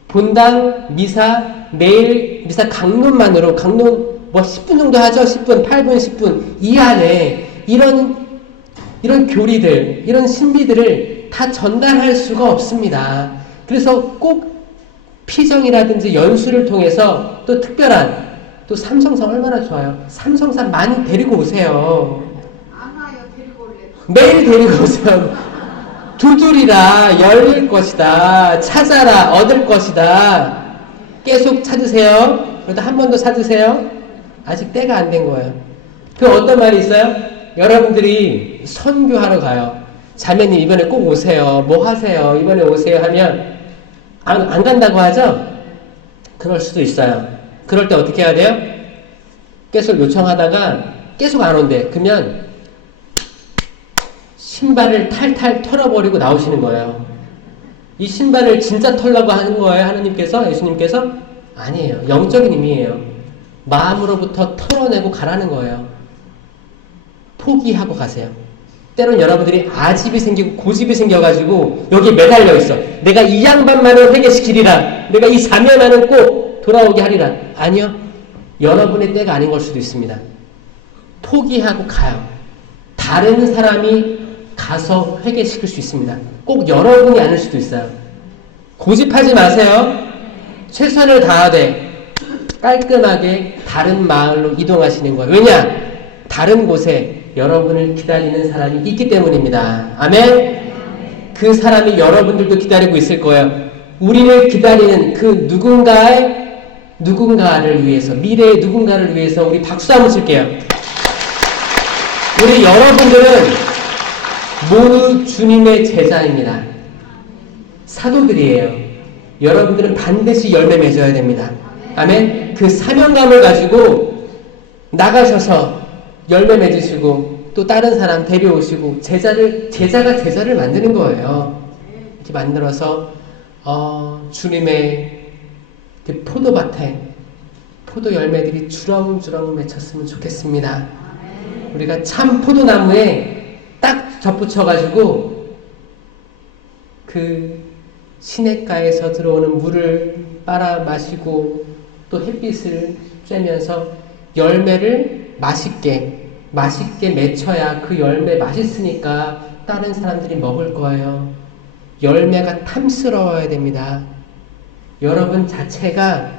본당 미사 매일 미사 강론만으로 강론 10분 정도 하죠. 10분, 8분, 10분 이 안에 이런 교리들, 이런 신비들을 다 전달할 수가 없습니다. 그래서 꼭 피정이라든지 연수를 통해서 또 특별한 또 삼성산 얼마나 좋아요. 삼성산 많이 데리고 오세요. 안 와요. 데리고 올래. 매일 데리고 오세요. 두드리라 열릴 것이다. 찾아라 얻을 것이다. 계속 찾으세요. 그러다 한 번 더 찾으세요. 아직 때가 안 된 거예요. 그 어떤 말이 있어요? 여러분들이 선교하러 가요. 자매님 이번에 꼭 오세요. 뭐 하세요? 이번에 오세요 하면 안 간다고 하죠? 그럴 수도 있어요. 그럴 때 어떻게 해야 돼요? 계속 요청하다가 계속 안 온대. 그러면 신발을 탈탈 털어버리고 나오시는 거예요. 이 신발을 진짜 털라고 하는 거예요. 하나님께서, 예수님께서? 아니에요. 영적인 의미예요. 마음으로부터 털어내고 가라는 거예요. 포기하고 가세요. 때론 여러분들이 아집이 생기고 고집이 생겨가지고 여기에 매달려 있어. 내가 이 양반만을 회개시키리라. 내가 이 사면만은 꼭 돌아오게 하리라. 아니요. 여러분의 때가 아닌 걸 수도 있습니다. 포기하고 가요. 다른 사람이 가서 회개시킬 수 있습니다. 꼭 여러분이 아닐 수도 있어요. 고집하지 마세요. 최선을 다하되 깔끔하게 다른 마을로 이동하시는 거예요. 왜냐? 다른 곳에 여러분을 기다리는 사람이 있기 때문입니다. 아멘? 그 사람이 여러분들도 기다리고 있을 거예요. 우리를 기다리는 그 누군가를 위해서, 미래의 누군가를 위해서 우리 박수 한번 칠게요. 우리 여러분들은 모두 주님의 제자입니다. 사도들이에요. 여러분들은 반드시 열매 맺어야 됩니다. 아멘? 그 사명감을 가지고 나가셔서 열매 맺으시고 또 다른 사람 데려오시고 제자가 제자를 만드는 거예요. 이렇게 만들어서 주님의 그 포도밭에 포도 열매들이 주렁주렁 맺혔으면 좋겠습니다. 우리가 참 포도나무에 딱 접붙여가지고 그 시냇가에서 들어오는 물을 빨아 마시고 또 햇빛을 쬐면서 열매를 맛있게 맺혀야 그 열매 맛있으니까 다른 사람들이 먹을 거예요. 열매가 탐스러워야 됩니다. 여러분 자체가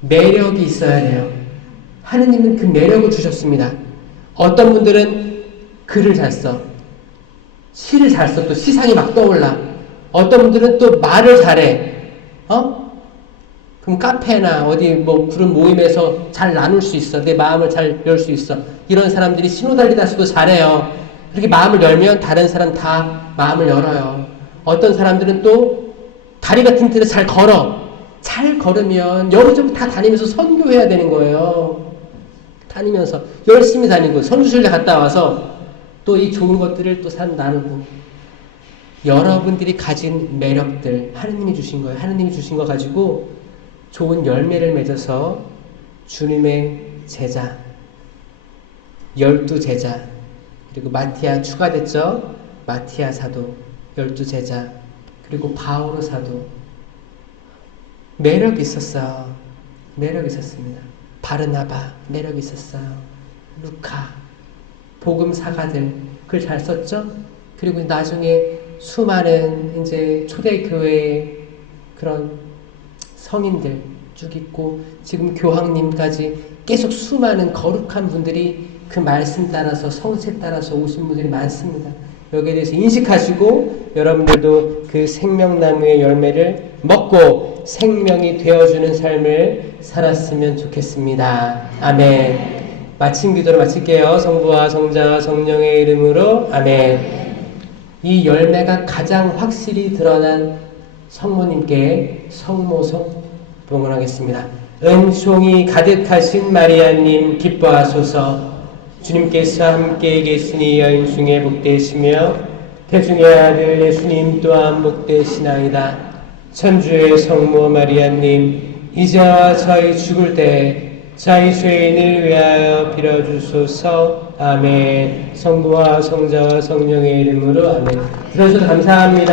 매력이 있어야 돼요. 하느님은 그 매력을 주셨습니다. 어떤 분들은 글을 잘 써. 시를 잘 써. 또 시상이 막 떠올라. 어떤 분들은 또 말을 잘해. 그럼 카페나 어디 뭐 그런 모임에서 잘 나눌 수 있어. 내 마음을 잘 열 수 있어. 이런 사람들이 시노달리다스도 잘해요. 그렇게 마음을 열면 다른 사람 다 마음을 열어요. 어떤 사람들은 또 다리 같은 데서 잘 걸어. 잘 걸으면 여기저기 다 다니면서 선교해야 되는 거예요. 다니면서 열심히 다니고 선주실에 갔다 와서 또 이 좋은 것들을 또 나누고, 여러분들이 가진 매력들 하느님이 주신 거예요. 하느님이 주신 거 가지고 좋은 열매를 맺어서 주님의 제자, 12제자, 그리고 마티아 추가됐죠. 마티아 사도, 12제자, 그리고 바오로 사도. 매력이 있었어요. 매력이 있었습니다. 바르나바 매력이 있었어요. 루카, 복음 사가들 글 잘 썼죠. 그리고 나중에 수많은 이제 초대교회 그런 성인들 쭉 있고, 지금 교황님까지 계속 수많은 거룩한 분들이 그 말씀 따라서 성세 따라서 오신 분들이 많습니다. 여기에 대해서 인식하시고 여러분들도 그 생명나무의 열매를 먹고 생명이 되어주는 삶을 살았으면 좋겠습니다. 아멘. 마침 기도로 마칠게요. 성부와 성자와 성령의 이름으로 아멘. 이 열매가 가장 확실히 드러난 성모님께 성모성 봉헌하겠습니다. 은총이 가득하신 마리아님 기뻐하소서. 주님께서 함께 계시니 여인 중에 복되시며 태중의 아들 예수님 또한 복되시나이다. 천주의 성모 마리아님, 이제와 저희 죽을 때 저희 죄인을 위하여 빌어주소서. 아멘. 성부와 성자와 성령의 이름으로 아멘. 들어주셔서 감사합니다.